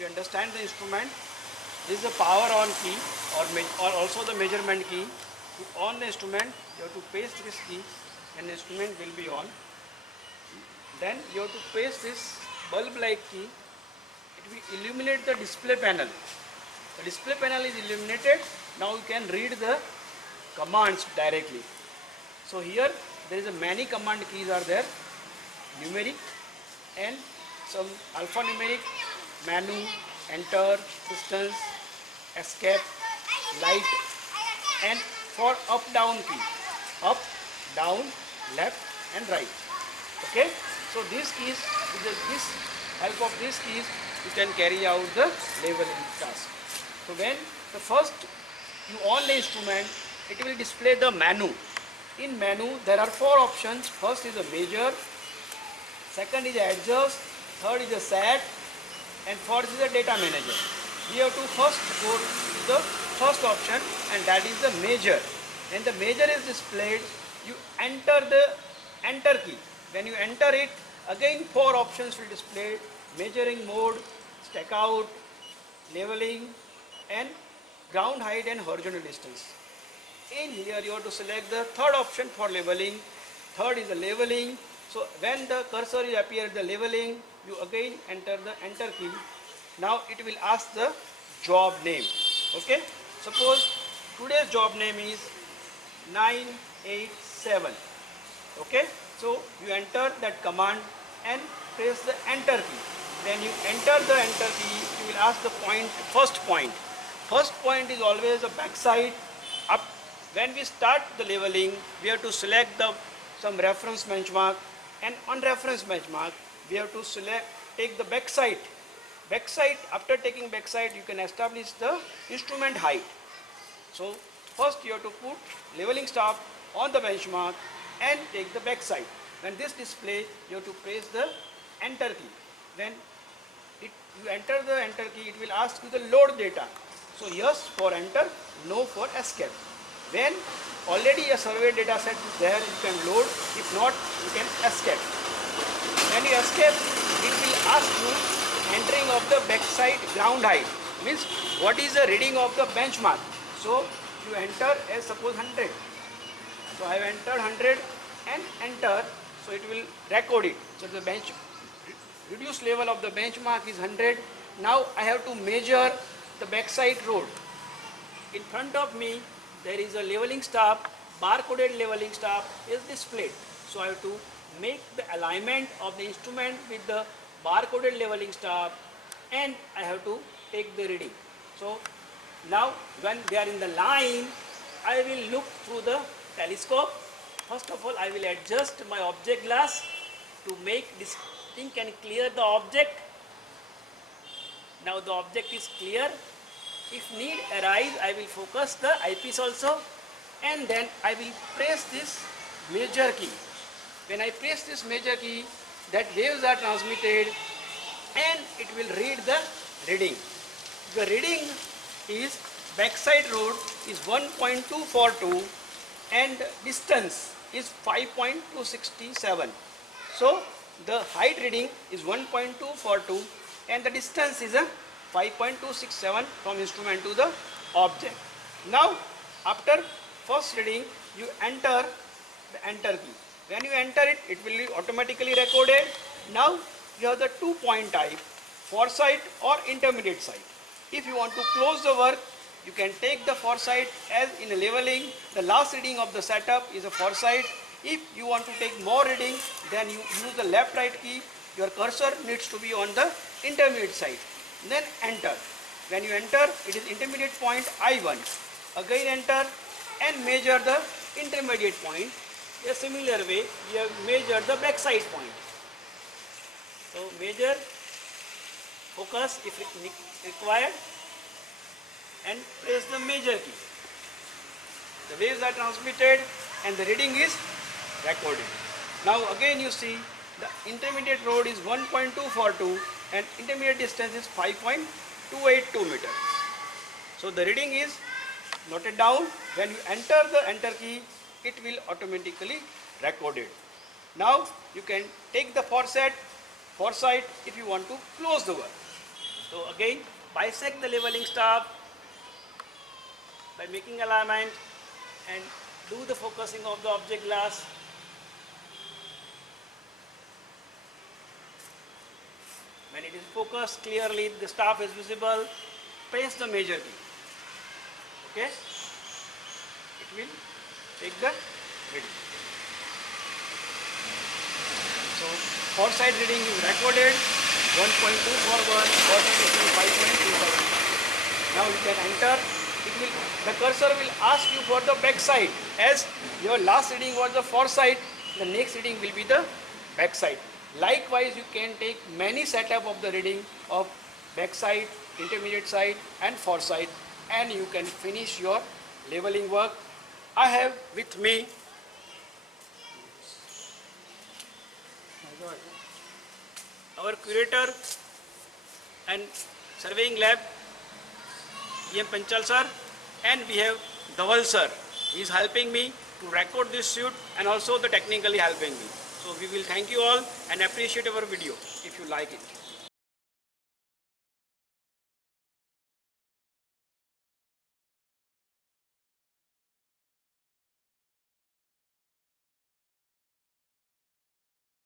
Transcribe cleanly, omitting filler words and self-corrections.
you understand the instrument, this is the power on key or also the measurement key. To on the instrument, you have to paste this key and the instrument will be on. Then you have to paste this bulb like key. It will illuminate the display panel. The display panel is illuminated. Now you can read the commands directly. So here there is a many command keys are there, numeric and some alphanumeric, menu, enter, distance, escape, light, and for up down key, up, down, left and right. Okay, so these keys, with this help of these keys, you can carry out the labeling task. So when the first you on the instrument, it will display the menu. In menu there are 4 options. First is the measure, second is adjust, third is the set, and fourth is the data manager. We have to first go to the first option, and that is the measure. When the measure is displayed, you enter the enter key. When you enter it, again 4 options will display: measuring mode, stack out, leveling, and ground height and horizontal distance. In here you have to select the third option for leveling. Third is the leveling. So when the cursor is appear at the leveling, you again enter the enter key. Now it will ask the job name. Okay. Suppose today's job name is 987. Okay. So you enter that command and press the enter key. When you enter the enter key, you will ask the first point. First point is always the back side. Up. When we start the leveling, we have to select some reference benchmark, and on reference benchmark, we have to take the back side. Back side, after taking back side, you can establish the instrument height. So first you have to put leveling staff on the benchmark and take the back side. When this display, you have to press the enter key. When you enter the enter key, it will ask you the load data. So yes for enter, no for escape. When already a survey data set is there, you can load. If not, you can escape. When you escape, it will ask you entering of the backside ground height. Means what is the reading of the benchmark. So you enter as suppose 100. So I have entered 100 and enter. So it will record it. So the reduced level of the benchmark is 100. Now I have to measure the backside road. In front of me, there is a leveling staff, barcoded leveling staff is displayed. So I have to make the alignment of the instrument with the barcoded leveling staff, and I have to take the reading. So now when they are in the line, I will look through the telescope. First of all, I will adjust my object glass to make this thing can clear the object. Now the object is clear. If need arise, I will focus the eyepiece also, and then I will press this measure key. When I press this measure key, that waves are transmitted and it will read the reading. The reading is backside road is 1.242 and distance is 5.267. So the height reading is 1.242 and the distance is a 5.267 from instrument to the object. Now after first reading, you enter the enter key. When you enter it, it will be automatically recorded. Now you have the 2-point type, foresight or intermediate sight. If you want to close the work, you can take the foresight as in a leveling. The last reading of the setup is a foresight. If you want to take more reading, then you use the left right key. Your cursor needs to be on the intermediate side. Then enter. When you enter, it is intermediate point I1. Again enter and measure the intermediate point. A similar way, we have measured the backside point. So measure, focus if required, and press the measure key. The waves are transmitted and the reading is recorded. Now again you see the intermediate road is 1.242 and intermediate distance is 5.282 meters. So the reading is noted down. When you enter the enter key, it will automatically record it. Now you can take the foresight if you want to close the work. So again, bisect the leveling staff by making alignment and do the focusing of the object glass. When it is focused clearly, the staff is visible, press the measure key. Okay? It will take the reading. So, foresight reading is recorded 1.2 forward, foresight is 5.2. Now you can enter. The cursor will ask you for the back side. As your last reading was the foresight, the next reading will be the back side. Likewise, you can take many setup of the reading of back side, intermediate side and foresight, and you can finish your leveling work. I have with me our curator and surveying lab, E.M. Panchal sir, and we have Dhaval sir. He is helping me to record this shoot and also the technically helping me. So we will thank you all and appreciate our video if you like it.